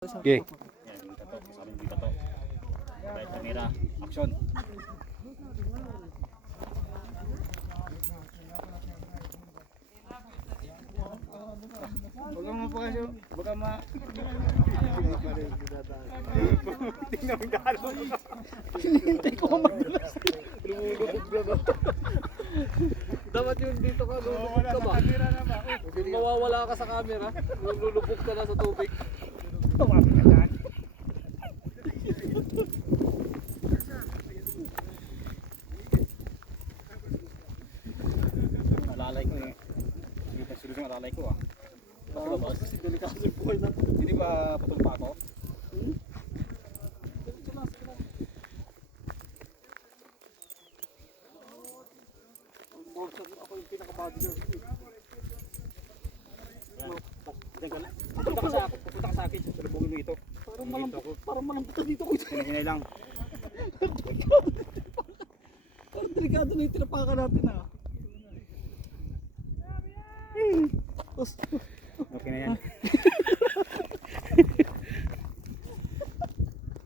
Okay. Camera. Action. Huwag kang mapakasyo. Huwag kang ma... Tingnan mo gano'n. Hinihintay ko mag-glass. Lumulubog na ba? Dapat yun dito ka, lulubog ka ba? Mawawala ka sa camera, lulubog ka na sa tubig. Tumapit ka dyan. Alalay ko eh. Hindi pa alalay ko ah. Oo, kasi delikado yung buhay natin. Hindi ba pa ako? Ako yung pinaka-bodyguard. Diyan ka na. Pupunta ka sa akin. Ka sa akin. Salubungin mo ito. Parang malampot, parang malampot dito ko. Hinahinay lang. Parang delikado na yung tinapakan natin ah. Tapos,